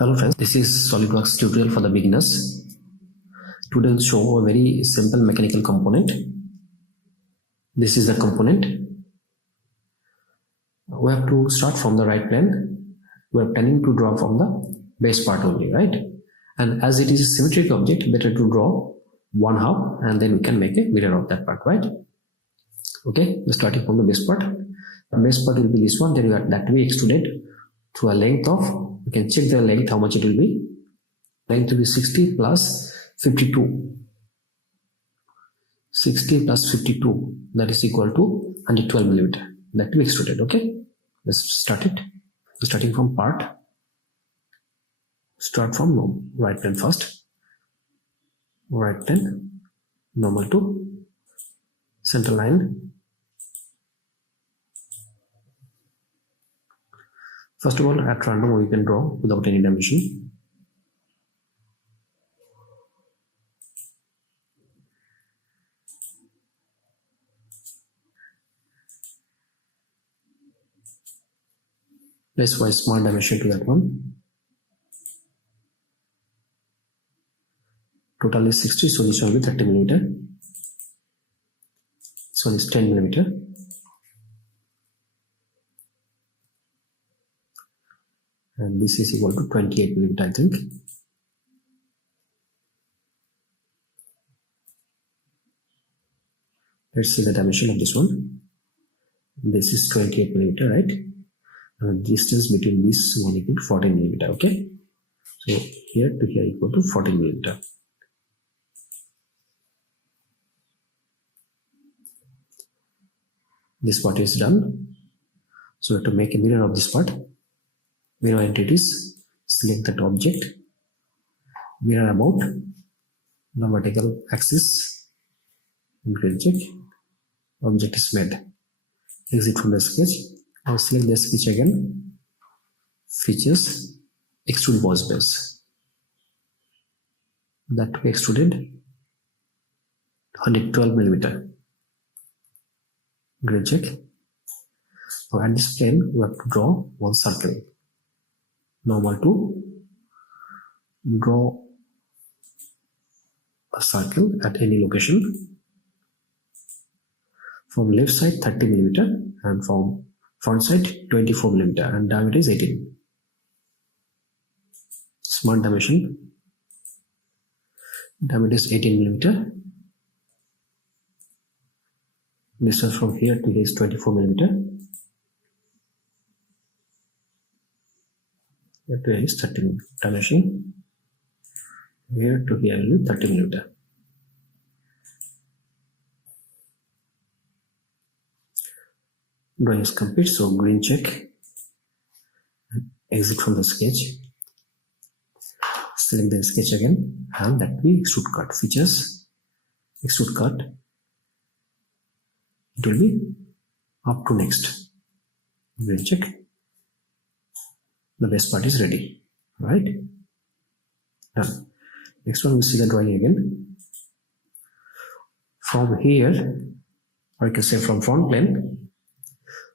Hello friends, this is SolidWorks tutorial for the beginners. Today I'll show a very simple mechanical component. This is the component. We have to start from the right plane. We are planning to draw from the base part only, right? And as it is a symmetric object, better to draw one half and then we can make a mirror of that part, right? Okay, we're starting from the base part. The base part will be this one, then we have that to be extruded to a length of, you can check the length, how much it will be. Length will be 60 plus 52. 60 plus 52, that is equal to 112 millimeter. That will be extruded, okay? Let's start it. Starting from part. Start from right plane first. Right plane, normal to center line. First of all, at random we can draw without any dimension. Place a small dimension to that one. Total is 60, so this one will be 30 millimeter. This one is 10 millimeter. And this is equal to 28 millimeter, I think. Let's see the dimension of this one. This is 28 millimeter, right? And distance between this one equal to 14 millimeter, okay? So here to here equal to 14 millimeter. This part is done. So we have to make a mirror of this part. Mirror entities, select that object, mirror about the vertical axis, grade check, object is made. Exit from the sketch. Now select the sketch again, features, extrude boss base. That to be extruded 112 millimeter. Grade check. Now at this plane, we have to draw one circle. Normal to draw a circle at any location. From left side 30 millimeter and from front side 24 millimeter and diameter is 18. Small dimension. Diameter is 18 millimeter. Distance from here to here is 24 millimeter. Here to here is 30 dimension. Here to here will be 30 millimeter. Drawing is complete, so green check. Exit from the sketch. Select the sketch again, and that will be extrude cut. Features, extrude cut. It will be up to next. Green check. The base part is ready, right? Done. Next one, we see the drawing again. From here, or you can say from front plane,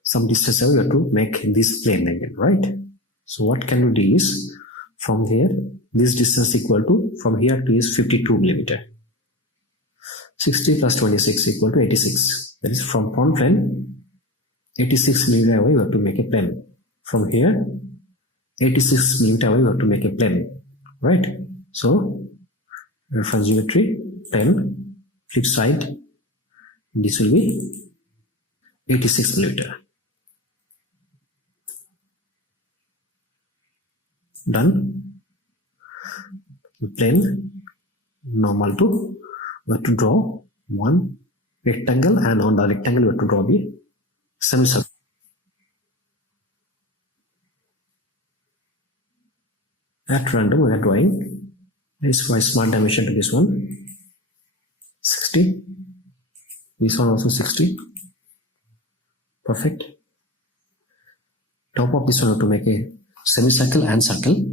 some distance we have to make this plane again, right? So what can we do is, from here, this distance equal to, from here to is 52 millimeter. 60 plus 26 equal to 86. That is from front plane, 86 millimeter away we have to make a plane. From here, 86 millimeter away we have to make a plane, right? So reference geometry, plane, flip side, this will be 86 millimeter. Done. Plane, normal to, we have to draw one rectangle, and on the rectangle we have to draw the semicircle. At random we are drawing this by smart dimension to this one 60, this one also 60. Perfect. Top of this one we have to make a semicircle and circle.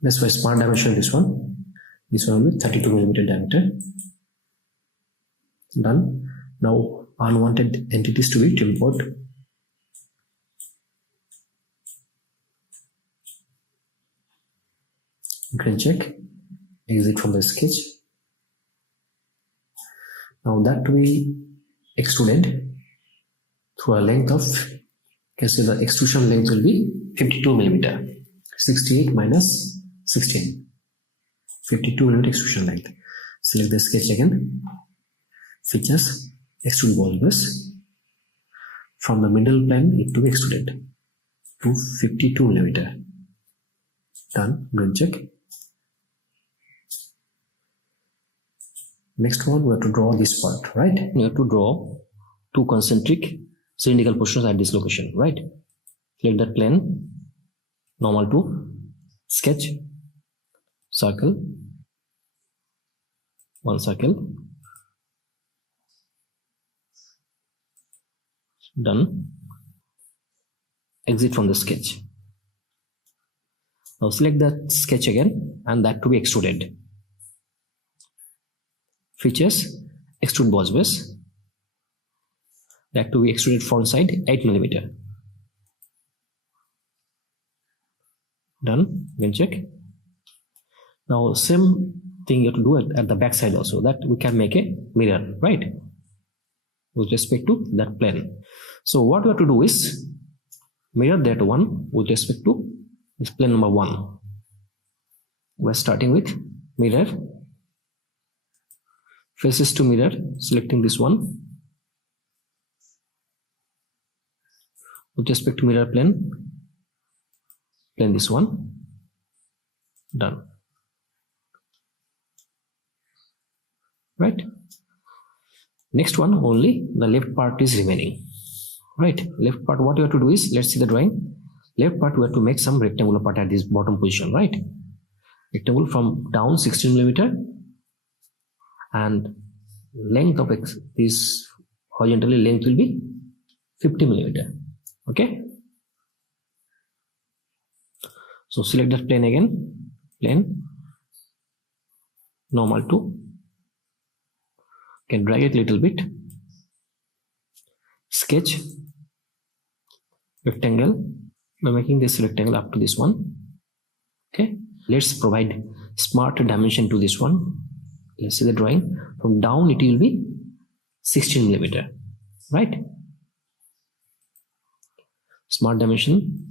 That's why smart dimension this one. This one with 32 millimeter diameter. Done. Now unwanted entities to be import. Green check. Exit from the sketch. Now that to be extruded through a length of, can say the extrusion length will be 52 mm. 68 minus 16. 52 mm extrusion length. Select the sketch again. Features, extrude ball base. From the middle plane it to be extruded to 52 mm. Done. Green check. Next one, we have to draw this part, right? We have to draw two concentric cylindrical portions at this location, right? Select that plane, normal to sketch, circle, one circle, done. Exit from the sketch. Now select that sketch again and that to be extruded. Features, extrude boss base. That to be extruded front side 8 mm. Done. Then check. Now same thing you have to do at the back side also, that we can make a mirror, right? With respect to that plane. So what we have to do is mirror that one with respect to this plane number 1. We're starting with mirror. Faces to mirror, selecting this one. With respect to mirror plane this one. Done. Right? Next one, only the left part is remaining. Right? Left part, what you have to do is, let's see the drawing. Left part, we have to make some rectangular part at this bottom position, right? Rectangle from down 16 mm. And length of this horizontally length will be 50 mm. Okay. So select that plane again. Plane. Normal to. Can drag it a little bit. Sketch. Rectangle. By making this rectangle up to this one. Okay. Let's provide smart dimension to this one. Let's see the drawing. From down it will be 16 mm, right? Smart dimension,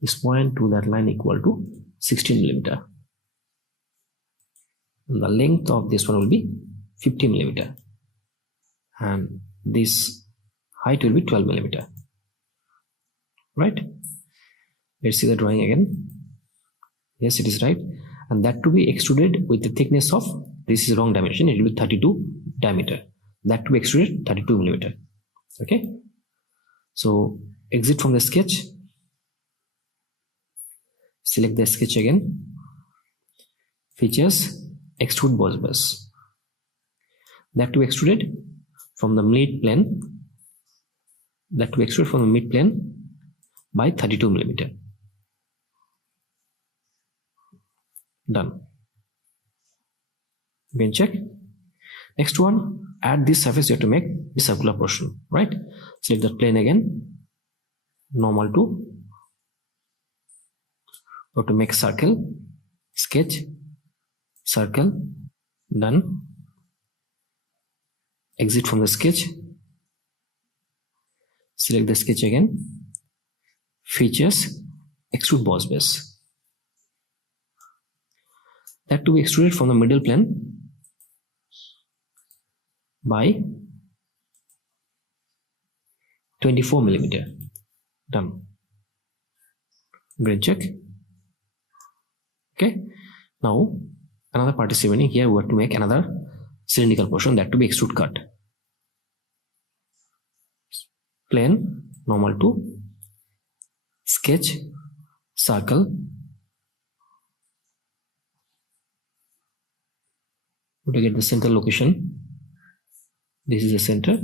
this point to that line equal to 16 mm. And the length of this one will be 50 mm. And this height will be 12 mm. Right? Let's see the drawing again. Yes, it is right. And that to be extruded with the thickness of, this is wrong dimension, it will be 32 diameter. That to be extruded 32 mm. Okay. So exit from the sketch. Select the sketch again. Features, extrude boss base. That to be extruded from the mid plane. That to be extruded from the mid plane by 32 mm. Done. Again check. Next one, at this surface you have to make the circular portion, right? Select the plane again, normal to. Go to make circle, sketch, circle, done. Exit from the sketch. Select the sketch again. Features, extrude boss base. That to be extruded from the middle plane by 24 mm. Done. Green check. Okay. Now another part is remaining. Here we have to make another cylindrical portion, that to be extrude cut. Plane, normal to. Sketch, circle. To get the center location, this is the center.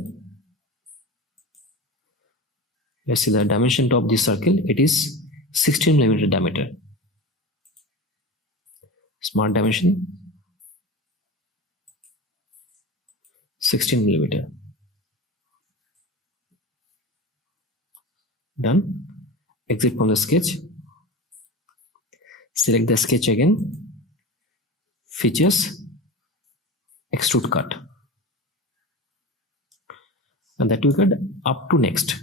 Let's see the dimension of this circle. It is 16 mm diameter. Smart dimension. 16 millimeter. Done. Exit from the sketch. Select the sketch again. Features, extrude cut. And that we cut up to next.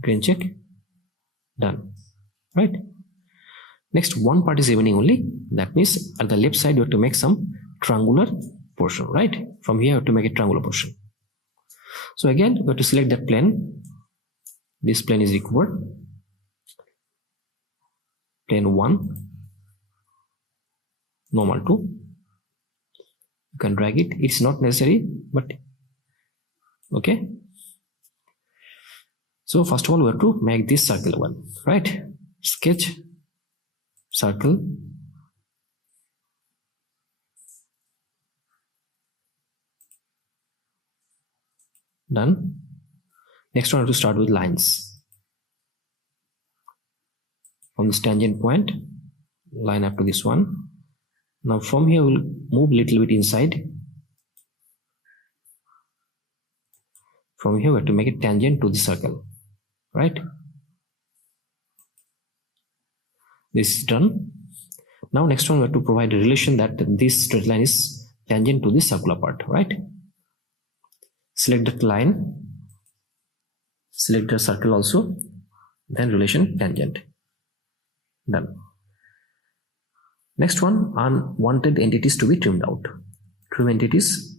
Grain check. Done. Right. Next, one part is evening only. That means at the left side you have to make some triangular portion. Right. From here you have to make a triangular portion. So again we have to select that plane. This plane is required. Plane 1. Normal 2. You can drag it. It's not necessary, but okay. So first of all, we have to make this circle one, right? Sketch, circle, done. Next one, I have to start with lines. From this tangent point, line up to this one. Now from here, we'll move a little bit inside. From here, we have to make a tangent to the circle, right? This is done. Now next one, we have to provide a relation that this straight line is tangent to the circular part, right? Select that line, select the circle also, then relation tangent. Done. Next one, unwanted entities to be trimmed out. Trim entities.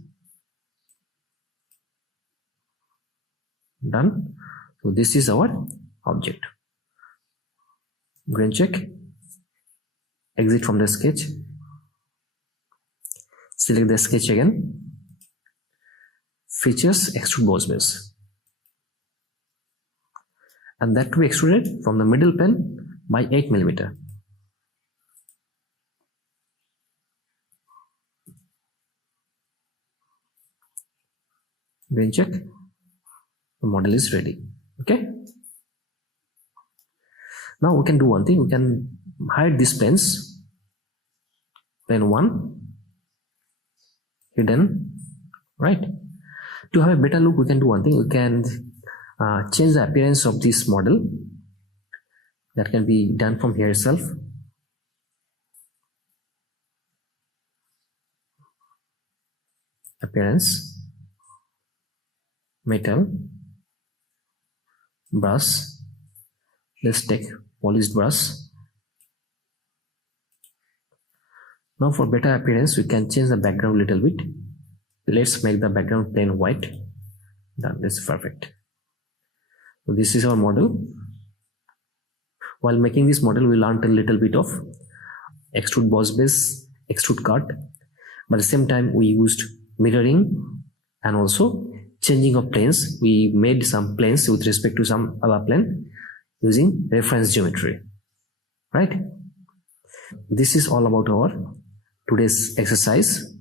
Done. So this is our object. Grain check. Exit from the sketch. Select the sketch again. Features, extrude boss base. And that to be extruded from the middle plane by 8 millimeter. Grain check. The model is ready. Okay. Now we can do one thing. We can hide these planes. Plane 1 hidden, right? To have a better look, we can do one thing. We can change the appearance of this model. That can be done from here itself. Appearance. Metal, brush. Let's take polished brush. Now for better appearance, we can change the background a little bit. Let's make the background plain white. Done. That's perfect. So this is our model. While making this model, we learned a little bit of extrude boss base, extrude cut, but at the same time we used mirroring and also changing of planes. We made some planes with respect to some other plane using reference geometry, right? This is all about our today's exercise.